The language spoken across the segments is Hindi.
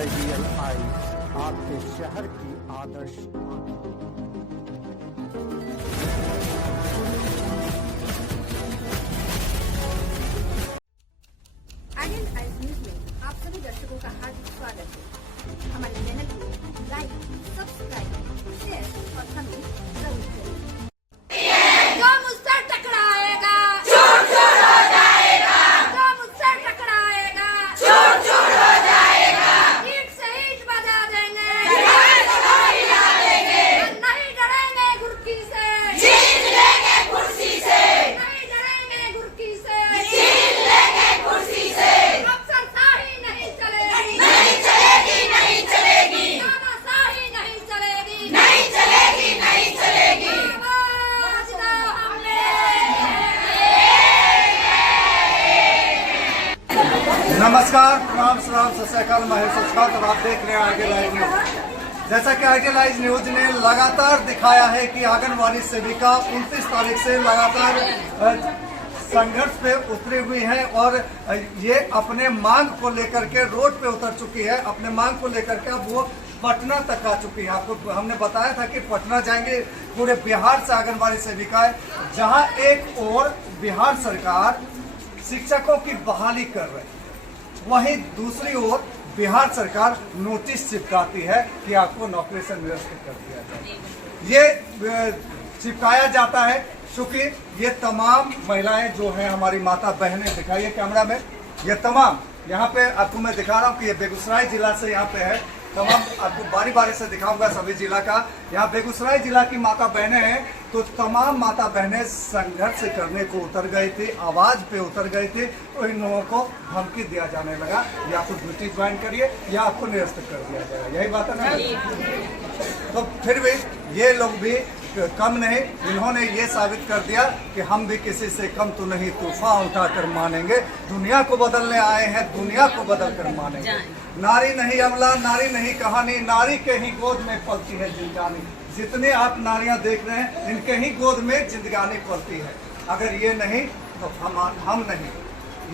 IDLI आपके शहर की आदर्श IDLI न्यूज में आप सभी दर्शकों का हार्दिक स्वागत है। हमारे चैनल को लाइक, सब्सक्राइब, शेयर और कमेंट जरूर करें। जो मुझसे टकराएगा चोर चोर हो जाएगा। जो मुझसे टकराएगा चोर चोर हो जाएगा। ईंट से ईंट बजा देंगे, नहीं डरेंगे घुड़की से, जीत लेंगे कुर्सी से। नहीं डरेंगे घुड़की से, जीत लेंगे कुर्सी से। अफसरशाही नहीं चलेगी, नहीं चलेगी, नहीं चलेगी। तानाशाही नहीं चलेगी, नहीं चलेगी, नहीं चलेगी। आवाज दो हमने। नमस्कार, प्रणाम, सलाम, सत श्री अकाल, मैं सचकाल। और आप देख रहे हैं आइडियलाइज न्यूज। जैसा कि आइडियलाइज न्यूज ने लगातार दिखाया है कि आंगनबाड़ी सेविका 29 तारीख से लगातार संघर्ष पे उतरी हुई है और ये अपने मांग को लेकर के रोड पे उतर चुकी है। अपने मांग को लेकर के अब वो पटना तक आ चुकी है। आपको हमने बताया था कि पटना जाएंगे। पूरे बिहार से आंगनबाड़ी सेविकाएं, जहां एक और बिहार सरकार शिक्षकों की बहाली कर रही है, वहीं दूसरी ओर बिहार सरकार नोटिस चिपकाती है कि आपको नौकरी से निरस्त कर दिया जाए। ये चिपकाया जाता है क्योंकि ये तमाम महिलाएं जो हैं, हमारी माता बहनें, दिखाइए कैमरा में, ये तमाम यहाँ पे आपको मैं दिखा रहा हूँ कि ये बेगूसराय जिला से यहाँ पे है। तमाम आपको बारी बारी से दिखाऊंगा सभी जिला का। यहाँ बेगूसराय जिला की माता बहनें हैं, तो तमाम माता बहनें संघर्ष करने को उतर गई थी, आवाज पे उतर गई थी। तो इन लोगों को धमकी दिया जाने लगा, या तो ड्यूटी ज्वाइन करिए या आपको निरस्त कर दिया जाएगा। यही बात है ना। तो फिर भी ये लोग भी कम नहीं, इन्होंने ये साबित कर दिया कि हम भी किसी से कम तो नहीं, तूफान उठाकर मानेंगे। दुनिया को बदलने आए हैं, दुनिया को बदल कर मानेंगे। नारी नहीं अमला, नारी नहीं कहानी, नारी के ही गोद में पलती है जिंदगानी। जितने आप नारियां देख रहे हैं, इनके ही गोद में जिंदगानी पलती है। अगर ये नहीं तो हम नहीं,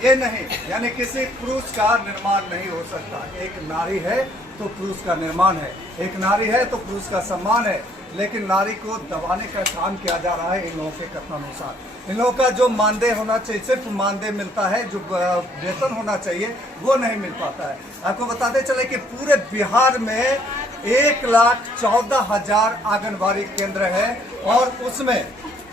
ये नहीं, यानी किसी पुरुष का निर्माण नहीं हो सकता। एक नारी है तो पुरुष का निर्माण है, एक नारी है तो पुरुष का सम्मान है। लेकिन नारी को दबाने का काम किया जा रहा है इन लोगों के कथनानुसार। इन लोगों का जो मानदेय होना चाहिए, सिर्फ मानदेय मिलता है, जो वेतन होना चाहिए वो नहीं मिल पाता है। आपको बताते चले कि पूरे बिहार में 1,14,000 आंगनबाड़ी केंद्र है और उसमें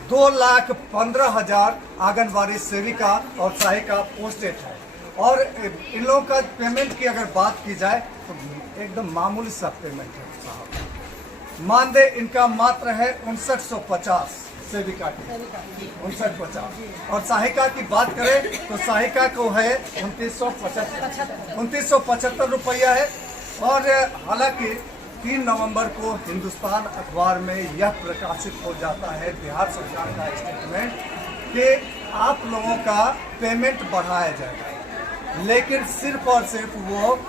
2,15,000 आंगनबाड़ी सेविका और सहायिका पोस्टेड है। और इन लोगों का पेमेंट की अगर बात की जाए तो एकदम मामूली सा पेमेंट है साहब। मानदेय इनका मात्र है 5950 सेविका की, 5950। और सहायिका की बात करें तो सहायिका को है 2975 रुपया है। और हालांकि 3 नवंबर को हिंदुस्तान अखबार में यह प्रकाशित हो जाता है बिहार सरकार का स्टेटमेंट कि आप लोगों का पेमेंट बढ़ाया जाएगा, लेकिन सिर्फ और सिर्फ वो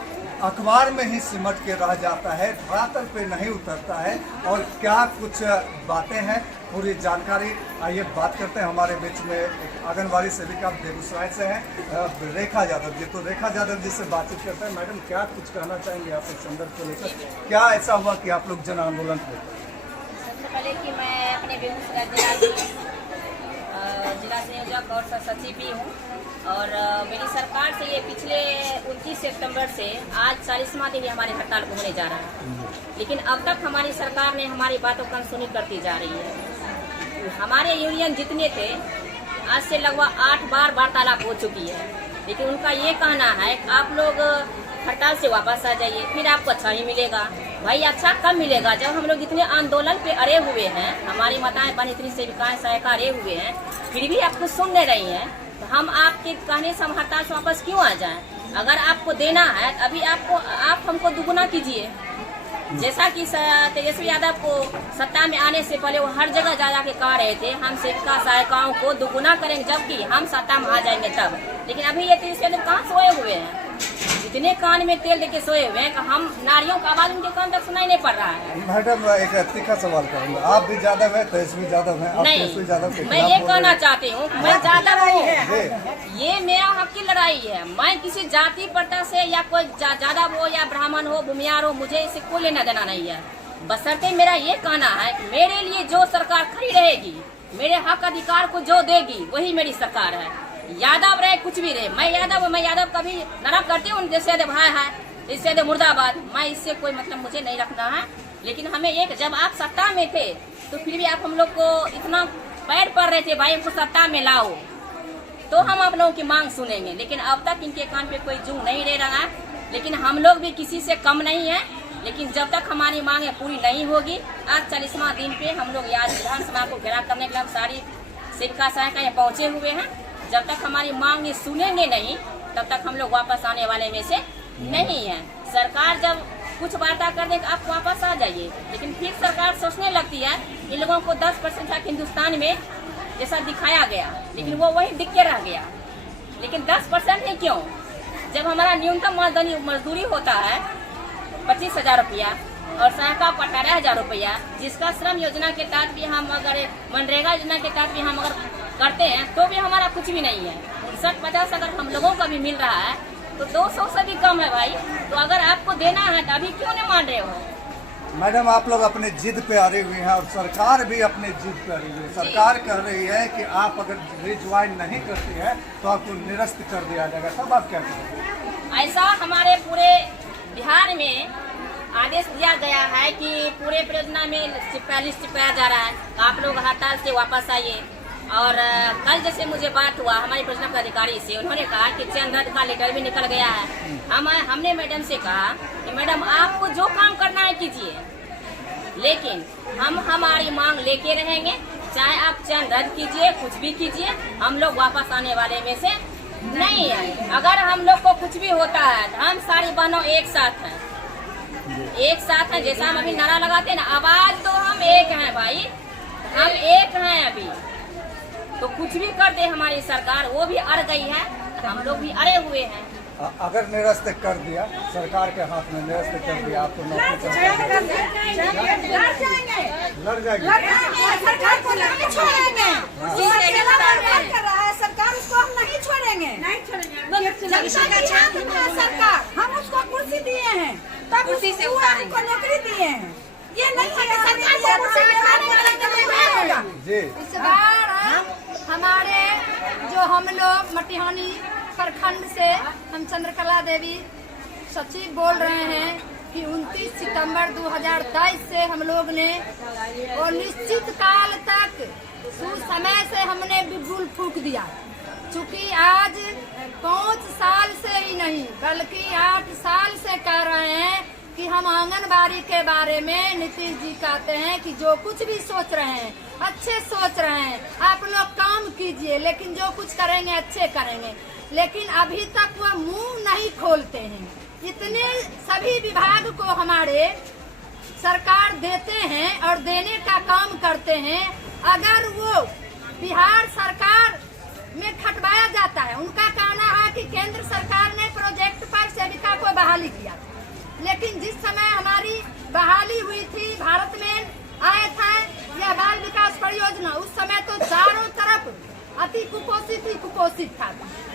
अखबार में ही सिमट के रह जाता है, धरातल पे नहीं उतरता है। और क्या कुछ बातें हैं, पूरी जानकारी आइए बात करते हैं। हमारे बीच में एक आंगनबाड़ी सेविका बेगूसराय से हैं, रेखा यादव जी। तो रेखा यादव जी से बातचीत करते हैं। मैडम, क्या कुछ कहना चाहेंगे आप इस संदर्भ को लेकर? क्या ऐसा हुआ कि आप लोग जन आंदोलन हुए? सबसे पहले कि मैं अपने बेगूसराय जिला संयोजक और सचिव भी हूँ। और मेरी सरकार से ये पिछले 29 सितंबर से आज 40वां दिन हमारे हड़ताल को होने जा रहा है, लेकिन अब तक हमारी सरकार ने हमारी बातों को अनसुनी करती जा रही है। हमारे यूनियन जितने थे, आज से लगभग 8 बार वार्तालाप हो चुकी है, लेकिन उनका ये कहना है कि आप लोग हड़ताल से वापस आ जाइए, फिर आपको अच्छा ही मिलेगा। भाई अच्छा कब मिलेगा जब हम लोग इतने आंदोलन पे अड़े हुए हैं, हमारी माताएं बहन इतनी सेविकाएं सहायिका अड़े हुए हैं, फिर भी आपको सुन नहीं रही हैं। तो हम आपके कहने से हम हड़ताल से वापस क्यों आ जाएं? अगर आपको देना है अभी आप हमको दुगुना कीजिए। जैसा कि तेजस्वी यादव को सत्ता में आने से पहले वो हर जगह जा के कह रहे थे हम सेविका सहायिकाओं को दुगुना करेंगे जबकि हम सत्ता में आ जाएंगे तब। लेकिन अभी ये तेजस्वी यादव कहाँ सोए हुए हैं? इतने कान में तेल देके सोए हुए हैं कि हम नारियों का आवाज उनके कान तक सुनाई नहीं पड़ रहा है। मैडम एक तीखा सवाल करूंगा, आप भी यादव है, तेजस्वी यादव है, आप तेजस्वी यादव के नहीं, मैं खिलाफ ये बोल रहे कहना हैं। चाहती हूँ, मैं यादव हूँ, जी। ये मेरा हक की लड़ाई है। मैं किसी जाति प्रथा से या कोई यादव हो या ब्राह्मण हो, भूमियार हो, मुझे इससे कोई लेना देना नहीं है। बशर्ते मेरा ये कहना है कि मेरे लिए जो सरकार खड़ी रहेगी, मेरे हक अधिकार को जो देगी, वही मेरी सरकार है। यादव रहे कुछ भी रहे, मैं यादव हूँ, मैं यादव कभी नारा करती हूँ, जैसे भाई है, इससे मुर्दाबाद, मैं इससे कोई मतलब मुझे नहीं रखना है। लेकिन हमें एक, जब आप सत्ता में थे तो फिर भी आप हम लोग को इतना पैर पड़ रहे थे, भाई हमको सत्ता में लाओ तो हम आप लोगों की मांग सुनेंगे। लेकिन अब तक इनके कान पे कोई जू नहीं दे रहा है। लेकिन हम लोग भी किसी से कम नहीं है। लेकिन जब तक हमारी मांगे पूरी नहीं होगी, आज 40वां दिन पे हम लोग आज विधानसभा को घेराव करने के लिए हम सारी शिक्षा सहायता यहाँ पहुँचे हुए हैं। जब तक हमारी मांग सुनेंगे नहीं, तब तक हम लोग वापस आने वाले में से नहीं है। सरकार जब कुछ वादा कर दे आप वापस आ जाइए, लेकिन फिर सरकार सोचने लगती है इन लोगों को 10% तक हिंदुस्तान में जैसा दिखाया गया, लेकिन वो वही दिख के रह गया। लेकिन 10% ही क्यों, जब हमारा न्यूनतम मजदूरी होता है 25,000 रुपया और सहायता 18,000 रुपया, जिसका श्रम योजना के तहत भी हम अगर मनरेगा योजना के तहत भी हम अगर करते हैं तो भी हमारा कुछ भी नहीं है। 59-50 अगर हम लोगों का भी मिल रहा है तो 200 से भी कम है भाई। तो अगर आपको देना है तो अभी क्यों नहीं मान रहे हो? मैडम आप लोग अपने जिद पे अड़े हुए हैं और सरकार भी अपने जिद पे अड़ी हुई है। सरकार कह रही है कि आप अगर रिज्वाइन नहीं करती है तो आपको निरस्त कर दिया जाएगा, तब आप क्या करेंगे? ऐसा हमारे पूरे बिहार में आदेश दिया गया है कि पूरे परियोजना में लिस्ट चिपकाया जा रहा है, आप लोग हड़ताल से वापस आइए। और कल जैसे मुझे बात हुआ हमारी परियोजना के अधिकारी से, उन्होंने कहा कि चंद रद्द का लेटर भी निकल गया है। हमने मैडम से कहा कि मैडम आपको जो काम करना है कीजिए, लेकिन हम हमारी मांग लेके रहेंगे, चाहे आप चंद रद्द कीजिए, कुछ भी कीजिए, हम लोग वापस आने वाले में से नहीं है। अगर हम लोग को कुछ भी होता है तो हम सारी बहनों एक साथ हैं, एक साथ हैं। जैसा हम अभी नारा लगाते हैं ना, आवाज तो हम एक हैं भाई, हम एक हैं। अभी तो कुछ भी कर दे हमारी सरकार, वो भी अड़ गई है, हम लोग भी अड़े हुए हैं। अगर निरस्त कर दिया, सरकार के हाथ में निरस्त कर दिया, आप तो नौकरी लड़ जाएंगे, लड़ जाएगी। सरकार को नहीं छोड़ेंगे। सरकार उसको हम नहीं छोड़ेंगे, सरकार हम उसको कुर्सी दिए हैं, तब कुर्सी से उनको नौकरी दिए हैं। ये नहीं है कि सरकार जी इस बार हमारे जो हम लोग मटिहानी प्रखंड से हम चंद्रकला देवी सचिव बोल रहे हैं कि 29 सितंबर 2023 से हम लोग ने और निश्चित काल तक समय से हमने बिगुल फूंक दिया। चूँकि आज 5 साल से ही नहीं बल्कि 8 साल से कह रहे हैं कि हम आंगनबाड़ी के बारे में नीतीश जी कहते हैं कि जो कुछ भी सोच रहे हैं अच्छे सोच रहे हैं, आप लोग काम कीजिए, लेकिन जो कुछ करेंगे अच्छे करेंगे। लेकिन अभी तक वह मुंह नहीं खोलते हैं। इतने सभी विभाग को हमारे सरकार देते हैं और देने का काम करते हैं। अगर वो बिहार सरकार में खटवाया जाता है, उनका कहना है कि केंद्र सरकार ने प्रोजेक्ट पर सेविका को बहाली किया, लेकिन जिस समय हमारी बहाली हुई थी, भारत में आए थे यह बाल विकास परियोजना, उस समय तो चारों तरफ अति कुपोषित ही कुपोषित था।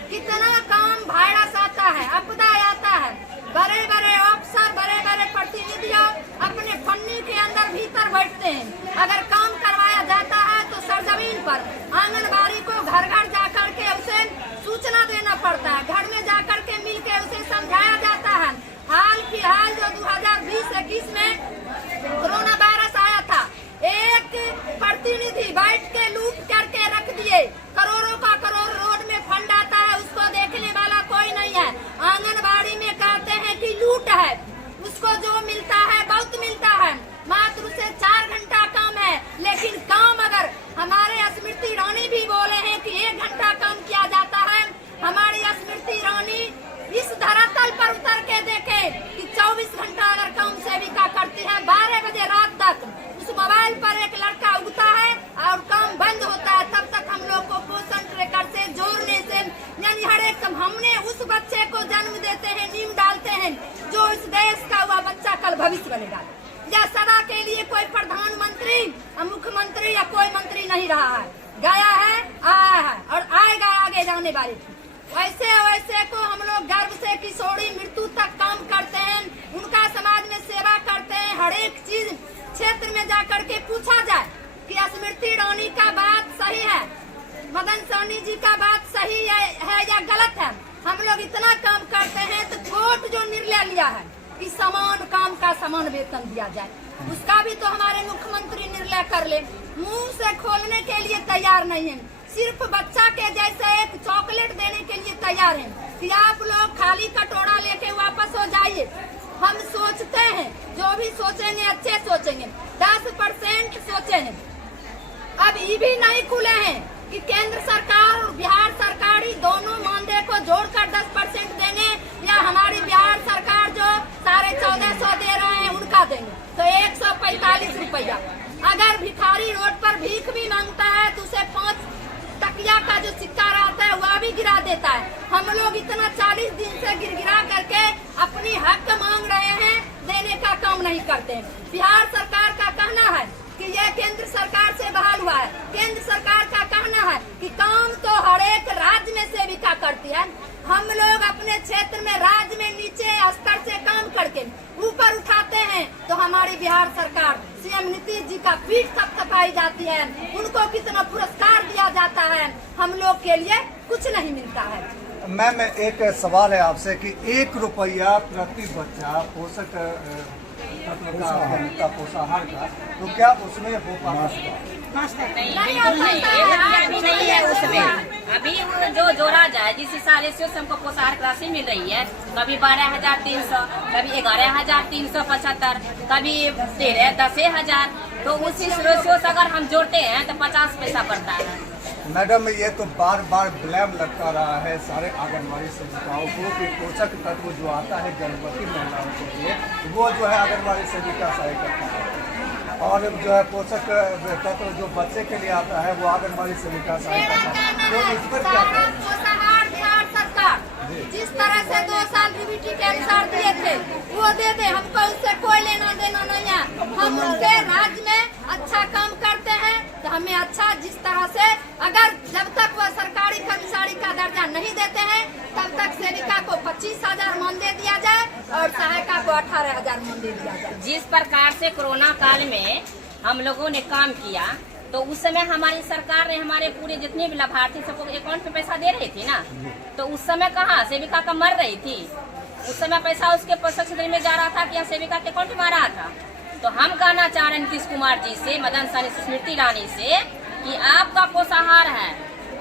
कितना काम वायरस आता है, आपदा आता है, बड़े बड़े अफसर बड़े बड़े प्रतिनिधियों अपने फन्नी के अंदर भीतर बैठते हैं। अगर काम करवाया जाता है तो सरजमीन पर आंगनबाड़ी को घर घर जाकर के उसे सूचना देना पड़ता है, घर में जाकर के मिल के उसे समझाया जाता है। हाल फिलहाल जो 2020-21 में कोरोना वायरस आया था, एक प्रतिनिधि बैठ के लूट करके रख दिए, करोड़ों का करोड़ रोड में फंड आता है, उसको देखने वाला कोई नहीं है। आंगनबाड़ी में कहते हैं कि लूट है, उसको जो मिलता है बहुत मिलता है, मात्र उसे 4 घंटा काम है। लेकिन काम अगर हमारे स्मृति ईरानी भी बोले हैं कि 1 घंटा काम किया जाता है, हमारी स्मृति ईरानी इस धरातल पर उतर के देखे कि 24 घंटा अगर काम सेविका करती है, 12 बजे रात तक उस मोबाइल पर एक लड़का उगता है और काम बंद होता है, तब तक हम लोग को रहने वाली थी। वैसे वैसे को हम लोग गर्व से किशोरी मृत्यु तक काम करते हैं, उनका समाज में सेवा करते हैं। हर एक चीज क्षेत्र में जाकर के पूछा जाए कि स्मृति ईरानी का बात सही है, मदन सहनी जी का बात सही है या गलत है। हम लोग इतना काम करते हैं तो कोर्ट जो निर्णय लिया है कि समान काम का समान वेतन दिया जाए, उसका भी तो हमारे मुख्यमंत्री निर्णय कर ले। मुंह से खोलने के लिए तैयार नहीं है, सिर्फ बच्चा के जैसे एक चॉकलेट देने के लिए तैयार है कि आप लोग खाली कटोरा लेके वापस हो जाइए। हम सोचते हैं जो भी सोचेंगे अच्छे सोचेंगे, 10% सोचेंगे। अब ये भी नहीं खुले हैं कि केंद्र सरकार और बिहार सरकार ही दोनों मानदेय को जोड़कर 10% देंगे या हमारी बिहार सरकार जो 1450 दे रहे हैं उनका देंगे, तो 145 रुपया। अगर भिखारी रोड पर भीख भी मांगता है तो उसे 5 टकिया का जो सिक्का रहता है वह भी गिरा देता है। हम लोग इतना 40 दिन से गिरा करके अपनी हक मांग रहे हैं, देने का काम नहीं करते हैं। बिहार सरकार का कहना है कि यह केंद्र सरकार से बहाल हुआ है। केंद्र सरकार का कहना है कि काम तो हर एक राज्य में सेविका करती है। हम लोग अपने क्षेत्र में राज्य में नीचे स्तर से काम करके ऊपर उठाते हैं तो हमारी बिहार सरकार सीएम नीतीश जी का पीठ थपथपाई जाती है, उनको कितना पुरस्कार दिया जाता है, हम लोग के लिए कुछ नहीं मिलता है। मैम एक सवाल है आपसे कि 1 रुपया प्रति बच्चा पोषक का पोषाहार का, तो क्या उसमें हो पाता है? नहीं, बिल्कुल नहीं, 1 रुपया भी नहीं है उसमें। अभी वो जो जोड़ा जाए जिस हिसाब से हमको पोषाहार राशि मिल रही है, कभी 12,300, कभी 11,375, कभी 10,000, तो उसी रेशियो से अगर हम जोड़ते हैं तो 50 पैसा पड़ता है। मैडम ये तो बार बार ब्लेम लगता रहा है सारे आंगनबाड़ी सेविकाओं को कि पोषक तत्व जो आता है गर्भवती महिलाओं के लिए वो जो है आंगनबाड़ी सेविका सहायक करता है, और जो है पोषक तत्व जो बच्चे के लिए आता है वो आंगनबाड़ी सेविका सहायक करता है। तो इस पर क्या बिहार सरकार जिस तरह से 2 साल डीबीटी के अनुसार दिए थे वो दे दे, हमको उससे कोई लेना देना नहीं है। हम उनके राज्य में अच्छा काम करते हैं तो हमें अच्छा जिस तरह से, अगर जब तक वह सरकारी कर्मचारी का दर्जा नहीं देते हैं तब तक सेविका को 25,000 मानदेय दिया जाए और सहायिका को 18,000 मानदेय दिया जाए। जिस प्रकार से कोरोना काल में हम लोगों ने काम किया तो उस समय हमारी सरकार ने हमारे पूरे जितने भी लाभार्थी सबको अकाउंट में पैसा दे रही थी ना, तो उस समय कहाँ सेविका का मर रही थी, उस समय पैसा उसके पोषक क्षेत्र में जा रहा था कि सेविका के अकाउंट में आ रहा था। तो हम कहना चाह रहे हैं नीतीश कुमार जी से, मदन सहनी से, स्मृति ईरानी से कि आपका पोषाहार है,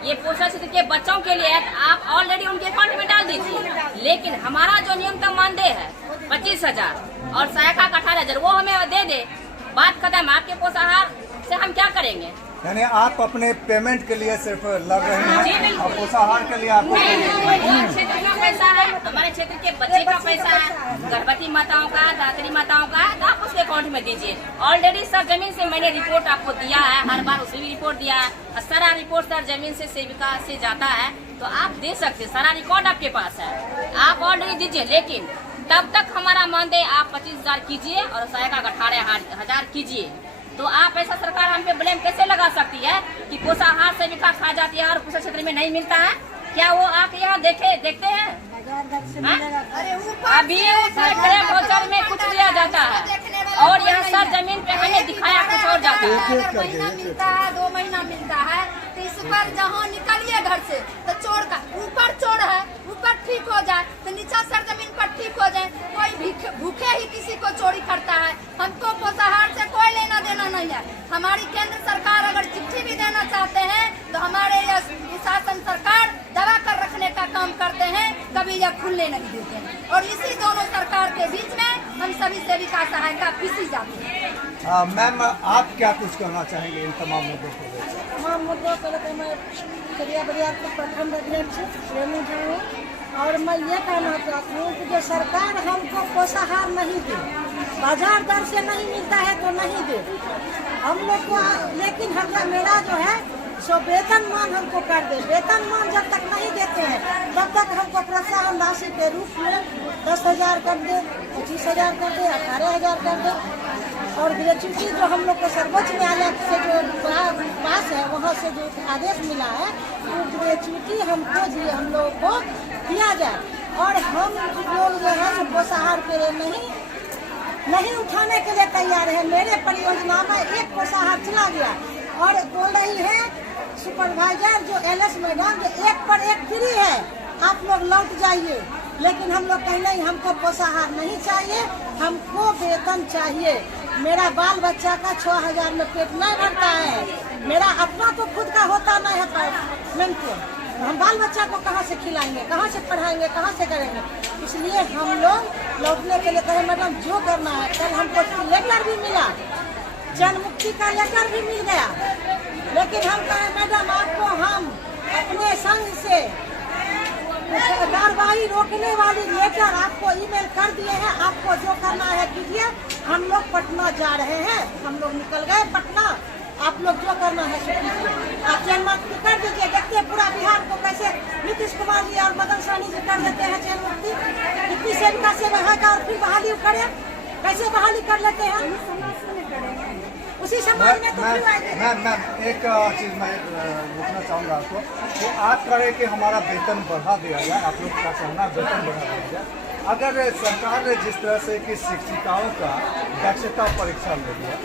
ये पोषक क्षेत्र के बच्चों के लिए आप ऑलरेडी उनके अकाउंट में डाल दीजिए, लेकिन हमारा जो न्यूनतम मानदेय है 25,000 और सहायिका का 18,000 वो हमें दे दे। बात कदम आपके पोषाहार से हम क्या करेंगे? यानी आप अपने पेमेंट के लिए सिर्फ लग रहे हैं और पोषाहार के लिए आपको क्षेत्र का पैसा है, हमारे क्षेत्र के बच्चे का पैसा है, गर्भवती माताओं का, दात्री माताओं का, तो आप उसके अकाउंट में दीजिए। ऑलरेडी सरजमीन से मैंने रिपोर्ट आपको दिया है, हर बार उसमें भी रिपोर्ट दिया है। सारा रिपोर्ट सरजमीन से सेविका से जाता है तो आप दे सकते, सारा रिकॉर्ड आपके पास है, आप ऑलरेडी दीजिए। लेकिन तब तक हमारा मानदेय आप 25,000 कीजिए और सहायिका का 18,000 कीजिए। तो आप ऐसा सरकार हम पे ब्लेम कैसे लगा सकती है कि पोषाहार सेविका खा जाती है और पोषक क्षेत्र में नहीं मिलता है? क्या वो आप यहाँ देखते हैं? अभी गृह भोजन में कुछ दिया जाता है और यहाँ सर जमीन पे हमें दिखाया कुछ और जाता है। 1 महीना मिलता है, 2 महीना मिलता है, तो इस पर जहाँ निकलिए घर से तो चोर का ऊपर चोर है, ऊपर ठीक हो जाए तो नीचा सर जमीन पर ठीक हो जाए। कोई भूखे ही किसी को चोरी करता है, हमको पोषाहार से कोई लेना देना नहीं है। हमारी केंद्र सरकार अगर चिट्ठी भी देना चाहते हैं तो हमारे शासन सरकार दबा कर रखने का काम करते हैं, कभी यह खुलने नहीं देते हैं। और इसी दोनों सरकार के बीच में हम सभी सेविका सहायिका पिसी जाती है। मैम आप क्या कुछ कहना चाहेंगे इन तमाम मुद्दों को? तमाम मुद्दों को लेकर मैं चरिया बरियार के प्रखंड अध्यक्ष रेणु झा हूँ और मैं ये कहना चाहती हूँ कि जो सरकार हमको पोषाहार नहीं दे, बाजार दर से नहीं मिलता है तो नहीं दे हम लोग को, लेकिन हमारा मेरा जो है सो वेतनमान हमको कर दे। वेतनमान जब तक नहीं देते हैं तब तक हमको प्रोत्साहन राशि के रूप में 10,000 कर दे, 25,000 कर दे, 18,000 कर दे। और ग्रेच्युटी जो हम लोग को सर्वोच्च न्यायालय से जो पास है वहाँ से जो आदेश मिला है वो ग्रेच्युटी हमको हम लोगों को दिया जाए। और हम लोग जो है पोषाहार के लिए नहीं उठाने के लिए तैयार है। मेरे परियोजना में एक पोषाहार चला गया और बोल रही है सुपरवाइजर जो LS मैडम जो 1 पर 1 फ्री है, आप लोग लौट जाइए। लेकिन हम लोग कहीं नहीं, हमको पोषाहार नहीं चाहिए, हमको वेतन चाहिए। मेरा बाल बच्चा का 6000 में पेट नहीं भरता है। मेरा अपना तो खुद का होता नहीं है पेमेंट को, हम बाल बच्चा को कहाँ से खिलाएंगे, कहाँ से पढ़ाएंगे, कहाँ से करेंगे। इसलिए हम लोग लौटने के लिए कहे मैडम जो करना है। कल हमको लेटर भी मिला, जन मुक्ति का लेटर भी मिल गया, लेकिन हम कहे मैडम आपको हम अपने संघ से कार्रवाई रोकने वाली लेटर आपको ईमेल कर दिए हैं। आपको जो करना है कीजिए। हम लोग पटना जा रहे हैं, हम लोग निकल गए पटना। आप लोग जो करना है सो कीजिए। आप चयन मुक्ति कर दीजिए। देखते हैं पूरा बिहार को कैसे नीतीश कुमार जी और मदन सहनी जी कर देते हैं चयन मुक्ति। कितनी सेविका से रहेगा और फिर बहाली करें, कैसे बहाली कर लेते हैं उसी समाज में। तो मैम एक चीज़ मैं रोकना चाहूँगा आपको कि आप करें कि हमारा वेतन बढ़ा दिया जाए। आप लोग का कहना वेतन बढ़ा दिया जाए। अगर सरकार ने जिस तरह से कि शिक्षिकाओं का दक्षता परीक्षा ले लिया,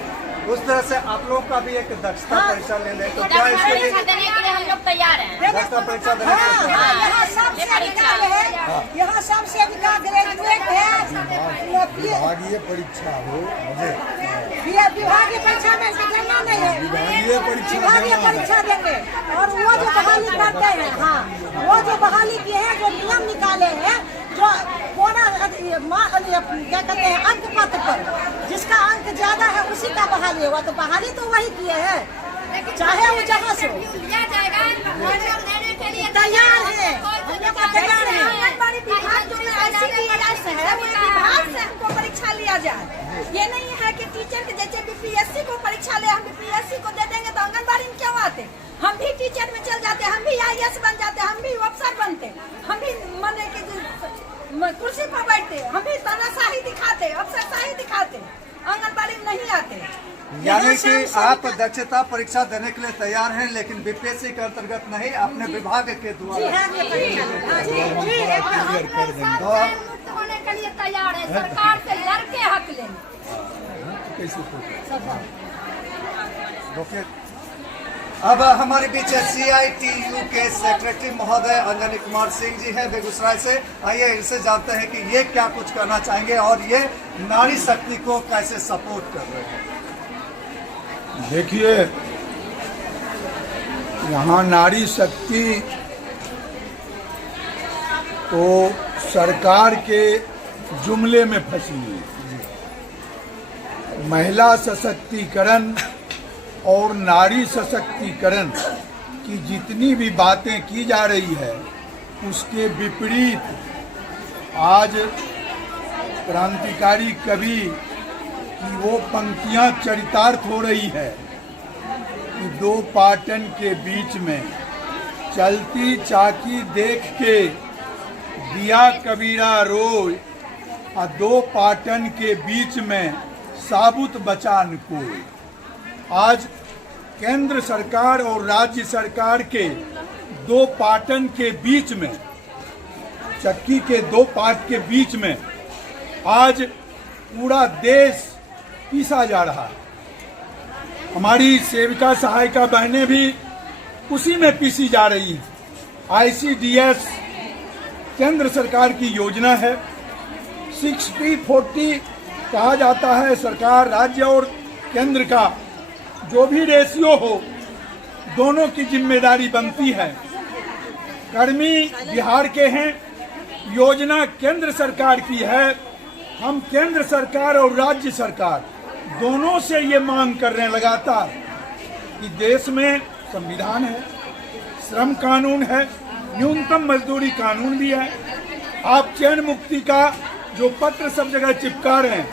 उस तरह से आप लोग का भी एक दक्षता परीक्षा ले ले तो क्या इसके लिए देने के लिए हम लोग तैयार हैं। दक्षता परीक्षा देने के लिए यहाँ सब सेविका है, यहाँ सब सेविका ग्रेजुएट है। विभागीय परीक्षा हो मुझे विभागीय परीक्षा में देना नहीं है, विभागीय परीक्षा देंगे। और वो जो बहाली करते हैं, हाँ वो जो बहाली किए हैं, जो नियम निकाले हैं, जो क्या कहते हैं अंक पत्र पर जिसका अंक ज्यादा है उसी का बहाली हुआ। तो बहाली तो वही किए हैं, चाहे वो जहाँ से तैयार है। तैयार है आंगनबाड़ी विभाग जो ऐसी है विभाग से हमको परीक्षा लिया जाए। ये नहीं है कि टीचर के जैसे BPSC को परीक्षा ले, हम BPSC को दे देंगे तो आंगनबाड़ी में क्यों आते। हम भी टीचर में चल जाते, हम भी IAS बन जाते, हम भी अफसर बनते, हम भी माने कि कुर्सी पर बैठते, हम भी तानाशाही दिखाते, अफसरशाही दिखाते, आंगनबाड़ी में नहीं आते। यानी कि आप दक्षता परीक्षा देने के लिए तैयार हैं, लेकिन BPSC के अंतर्गत नहीं, अपने विभाग के द्वारा मुक्त होने के लिए तैयार है। सरकार से लड़के हक लेंगे। अब हमारे बीच CITU के सेक्रेटरी महोदय अंजनी कुमार सिंह जी है बेगूसराय से। आइए इनसे जानते हैं कि ये क्या कुछ करना चाहेंगे और ये नारी शक्ति को कैसे सपोर्ट कर रहे हैं। देखिए, यहाँ नारी शक्ति तो सरकार के जुमले में फंसी हुई। महिला सशक्तिकरण और नारी सशक्तिकरण की जितनी भी बातें की जा रही है उसके विपरीत आज क्रांतिकारी कवि की वो पंक्तियां चरितार्थ हो रही है कि 2 पाटन के बीच में चलती चाकी देख के दिया कबीरा रोय, और 2 पाटन के बीच में साबुत बचान कोई। आज केंद्र सरकार और राज्य सरकार के 2 पाटन के बीच में, चक्की के 2 पाट के बीच में आज पूरा देश पीसा जा रहा है। हमारी सेविका सहायिका बहनें भी उसी में पीसी जा रही हैं। ICDS केंद्र सरकार की योजना है। 60-40 कहा जाता है। सरकार राज्य और केंद्र का जो भी रेशियो हो, दोनों की जिम्मेदारी बनती है। कर्मी बिहार के हैं, योजना केंद्र सरकार की है। हम केंद्र सरकार और राज्य सरकार दोनों से ये मांग कर रहे हैं लगातार कि देश में संविधान है, श्रम कानून है, न्यूनतम मजदूरी कानून भी है। आप चयन मुक्ति का जो पत्र सब जगह चिपका रहे हैं,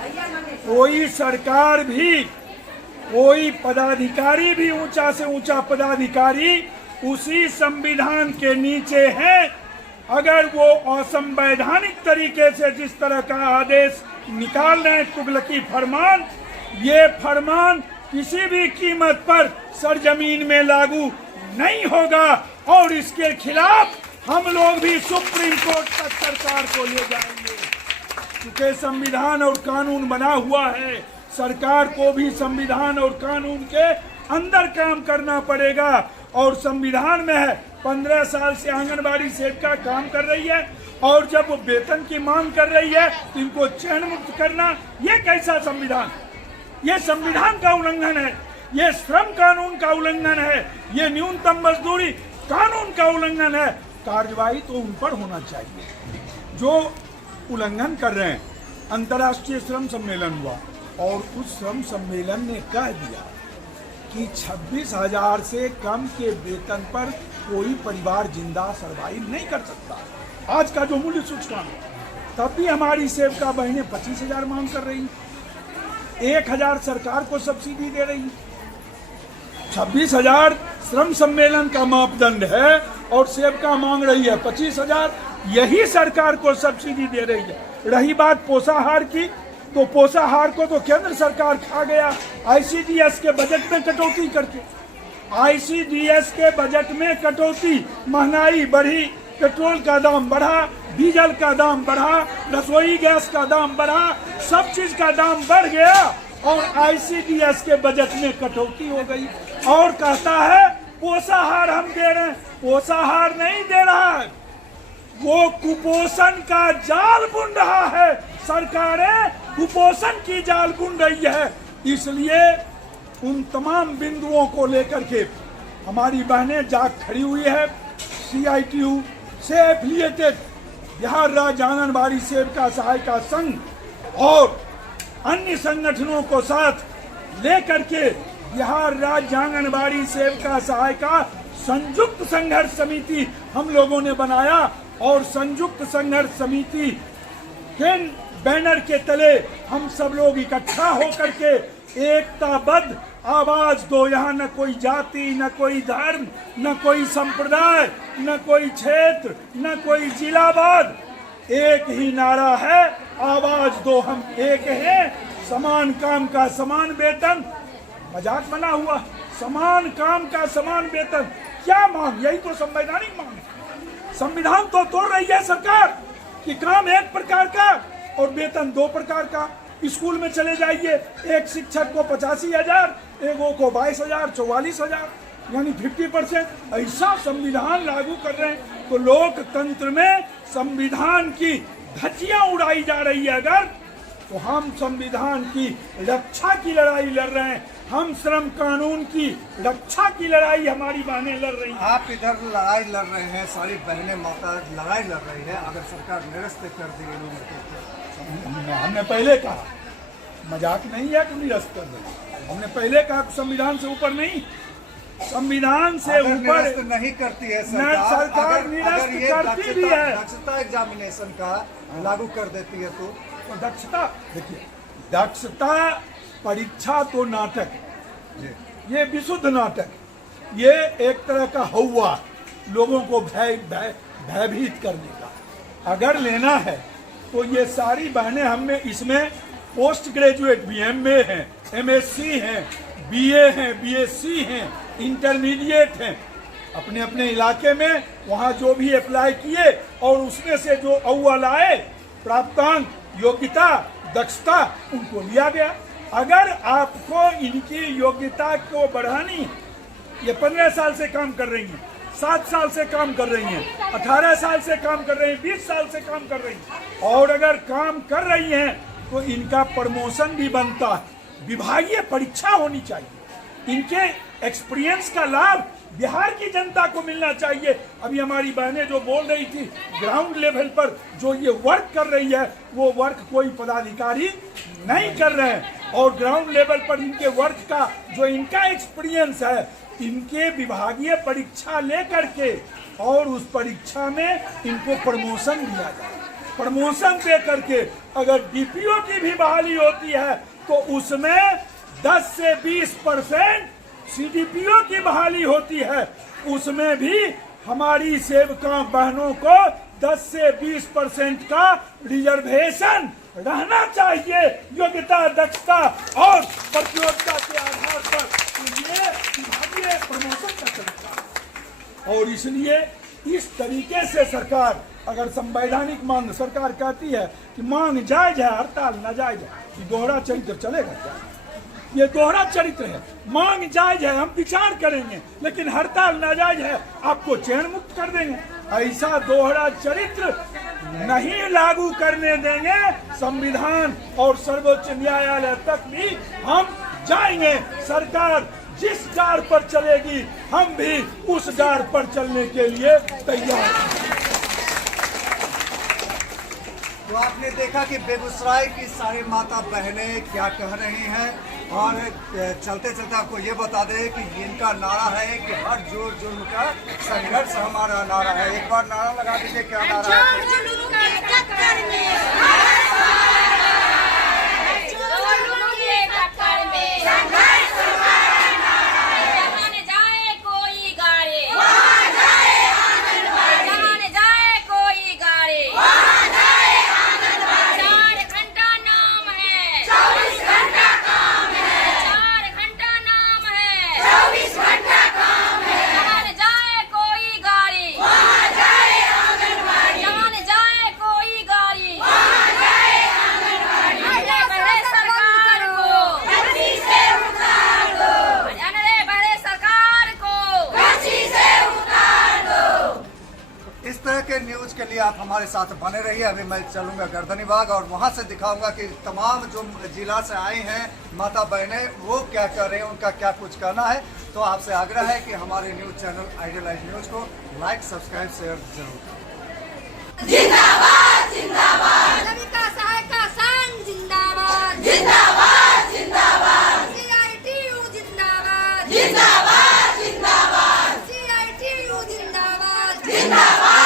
कोई सरकार भी, कोई पदाधिकारी भी, ऊंचा से ऊंचा पदाधिकारी उसी संविधान के नीचे है। अगर वो असंवैधानिक तरीके से जिस तरह का आदेश निकाल रहे हैं, तुगलकी फरमान, ये फरमान किसी भी कीमत पर सरजमीन में लागू नहीं होगा और इसके खिलाफ हम लोग भी सुप्रीम कोर्ट तक सरकार को ले जाएंगे। क्योंकि संविधान और कानून बना हुआ है, सरकार को भी संविधान और कानून के अंदर काम करना पड़ेगा। और संविधान में है 15 साल से आंगनबाड़ी सेविका काम कर रही है और जब वो वेतन की मांग कर रही है तो इनको चयन मुक्त करना, ये कैसा संविधान? ये संविधान का उल्लंघन है, ये श्रम कानून का उल्लंघन है, ये न्यूनतम मजदूरी कानून का उल्लंघन है। कार्रवाई तो उन पर होना चाहिए जो उल्लंघन कर रहे हैं। अंतर्राष्ट्रीय श्रम सम्मेलन हुआ और उस श्रम सम्मेलन ने कह दिया कि 26,000 से कम के वेतन पर कोई परिवार जिंदा सरवाइव नहीं कर सकता। आज का जो मूल्य सूचकांक, तब भी हमारी सेविका बहनें 25,000 मांग कर रही, 1,000 सरकार को सब्सिडी दे रही। 26,000 श्रम सम्मेलन का मापदंड है और सेविका मांग रही है 25,000, यही सरकार को सब्सिडी दे रही है। रही बात पोषाहार की, तो पोषाहार को तो केंद्र सरकार खा गया आईसीडीएस के बजट में कटौती करके। आईसीडीएस के बजट में कटौती, महंगाई बढ़ी, पेट्रोल का दाम बढ़ा, डीजल का दाम बढ़ा, रसोई गैस का दाम बढ़ा, सब चीज का दाम बढ़ गया और आईसीडीएस के बजट में कटौती हो गई। और कहता है पोषाहार हम दे रहे हैं, पोषाहार नहीं दे रहा है, वो कुपोषण का जाल बुन रहा है। सरकारें कुपोषण की जाल बुन रही है। इसलिए उन तमाम बिंदुओं को लेकर के हमारी बहनें जाग खड़ी हुई है। CITU से एफिलिएटेड बिहार राज्य आंगनबाड़ी सेविका सहायिका संघ और अन्य संगठनों को साथ लेकर के बिहार राज्य आंगनबाड़ी सेविका सहायिका संयुक्त संघर्ष समिति हम लोगों ने बनाया और संयुक्त संघर्ष समिति के बैनर के तले हम सब लोग इकट्ठा होकर के एकताबद्ध आवाज दो। यहाँ न कोई जाति, न कोई धर्म, न कोई संप्रदाय, न कोई क्षेत्र, न कोई जिलावाद, एक ही नारा है, आवाज दो हम एक हैं, समान काम का समान वेतन। मजाक बना हुआ, समान काम का समान वेतन, क्या मांग? यही तो संवैधानिक मांग है। संविधान तो तोड़ रही है सरकार कि काम एक प्रकार का और वेतन 2 प्रकार का। स्कूल में चले जाइए, एक शिक्षक को 85,000, एक को 22,000, 44,000, यानी 50%। ऐसा संविधान लागू कर रहे हैं तो लोकतंत्र में संविधान की धज्जियां उड़ाई जा रही है। अगर तो हम संविधान की रक्षा की लड़ाई लड़ रहे हैं, हम श्रम कानून की रक्षा की लड़ाई हमारी बहनें लड़ रही हैं। आप इधर लड़ाई लड़ रहे हैं, सारी बहनें माता लड़ाई लड़ रही है, अगर सरकार निरस्त कर दी हमने पहले कहा मजाक नहीं है कि निरस्त कर दें। हमने पहले कहा संविधान से ऊपर नहीं, संविधान से ऊपर नहीं करती है सरकार निरस्त करती भी है। दक्षता एग्जामिनेशन का लागू कर देती है तो दक्षता, देखिए दक्षता परीक्षा तो नाटक, ये विशुद्ध नाटक, ये एक तरह का हौवा लोगों को भयभीत करने का। अगर लेना है तो ये सारी बहनें हमें इसमें पोस्ट ग्रेजुएट भी MA हैं, MSc हैं, BA हैं, BSc हैं, इंटरमीडिएट हैं, अपने अपने इलाके में वहाँ जो भी अप्लाई किए और उसमें से जो अव्वल आए, प्राप्तांक, योग्यता, दक्षता, उनको लिया गया। अगर आपको इनकी योग्यता को बढ़ानी, ये 15 साल से काम कर रही हैं, 7 साल से काम कर रही हैं, 18 साल से काम कर रही हैं, 20 साल से काम कर रही हैं, और अगर काम कर रही हैं तो इनका प्रमोशन भी बनता है। विभागीय परीक्षा होनी चाहिए, इनके एक्सपीरियंस का लाभ बिहार की जनता को मिलना चाहिए। अभी हमारी बहनें जो बोल रही थी, ग्राउंड लेवल पर जो ये वर्क कर रही है वो वर्क कोई पदाधिकारी नहीं कर रहे हैं, और ग्राउंड लेवल पर इनके वर्क का जो इनका एक्सपीरियंस है, इनके विभागीय परीक्षा लेकर के और उस परीक्षा में इनको प्रमोशन दिया जाए। प्रमोशन दे करके अगर DPO की भी बहाली होती है तो उसमें 10 से 20% CDPO की बहाली होती है, उसमें भी हमारी सेवका बहनों को 10 से 20% का रिजर्वेशन रहना चाहिए योग्यता, दक्षता और प्रतियोगिता के आधार पर, तो ये प्रमोशन का तरीका है। और इसलिए इस तरीके से सरकार, अगर संवैधानिक मांग सरकार कहती है कि मांग जायज है, हड़ताल नाजायज है, ये दोहरा चरित्र चलेगा क्या? ये दोहरा चरित्र है। मांग जायज है, हम विचार करेंगे, लेकिन हड़ताल नाजायज है, आपको चैन मुक्त कर देंगे। ऐसा दोहरा चरित्र नहीं लागू करने देंगे। संविधान और सर्वोच्च न्यायालय तक भी हम जाएंगे। सरकार जिस डार पर चलेगी, हम भी उस डार पर चलने के लिए तैयार हैं। तो आपने देखा कि बेगूसराय की सारी माता बहनें क्या कह रही हैं, और चलते चलते आपको ये बता दें कि इनका नारा है कि हर जोर जुर्म का संघर्ष हमारा नारा है। एक बार नारा लगा दीजिए, क्या नारा के न्यूज के लिए आप हमारे साथ बने रहिए। अभी मैं चलूंगा गर्दनीबाग और वहां से दिखाऊंगा कि तमाम जो जिला से आई हैं माता बहनें वो क्या कर रहे हैं, उनका क्या कुछ कहना है। तो आपसे आग्रह है कि हमारे न्यूज चैनल आइडियलाइज न्यूज को लाइक, सब्सक्राइब, शेयर जरूर करें। जिंदाबाद जिंदाबाद, सविता सहायता संघ जिंदाबाद जिंदाबाद जिंदाबाद, CITU जिंदाबाद जिंदाबाद जिंदाबाद, CITU जिंदाबाद जिंदाबाद।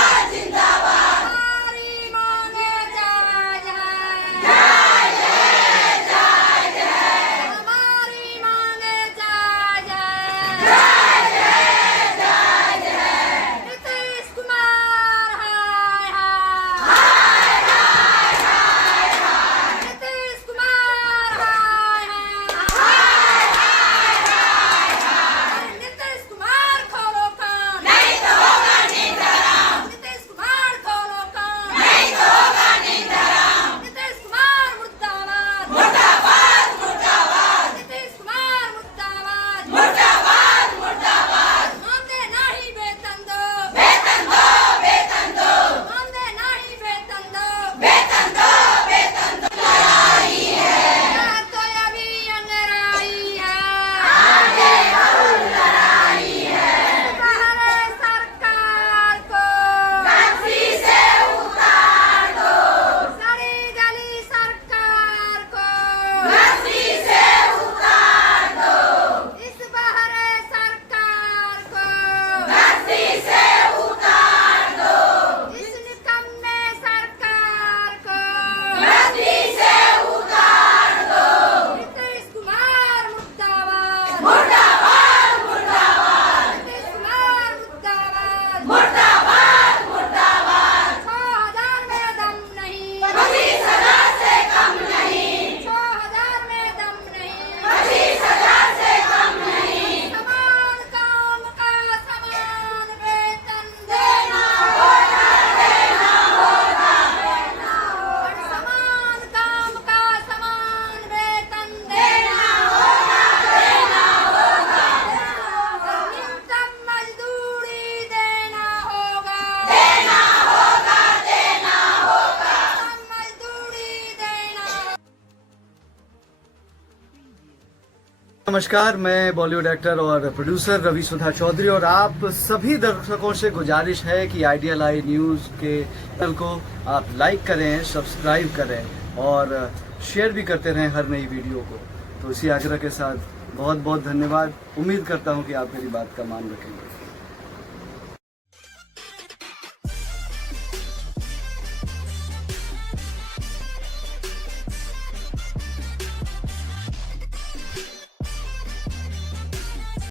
नमस्कार, मैं बॉलीवुड एक्टर और प्रोड्यूसर रवि सुधा चौधरी, और आप सभी दर्शकों से गुजारिश है कि आइडियल न्यूज़ के चैनल को आप लाइक करें, सब्सक्राइब करें और शेयर भी करते रहें हर नई वीडियो को। तो इसी आग्रह के साथ बहुत बहुत धन्यवाद। उम्मीद करता हूं कि आप मेरी बात का मान रखेंगे।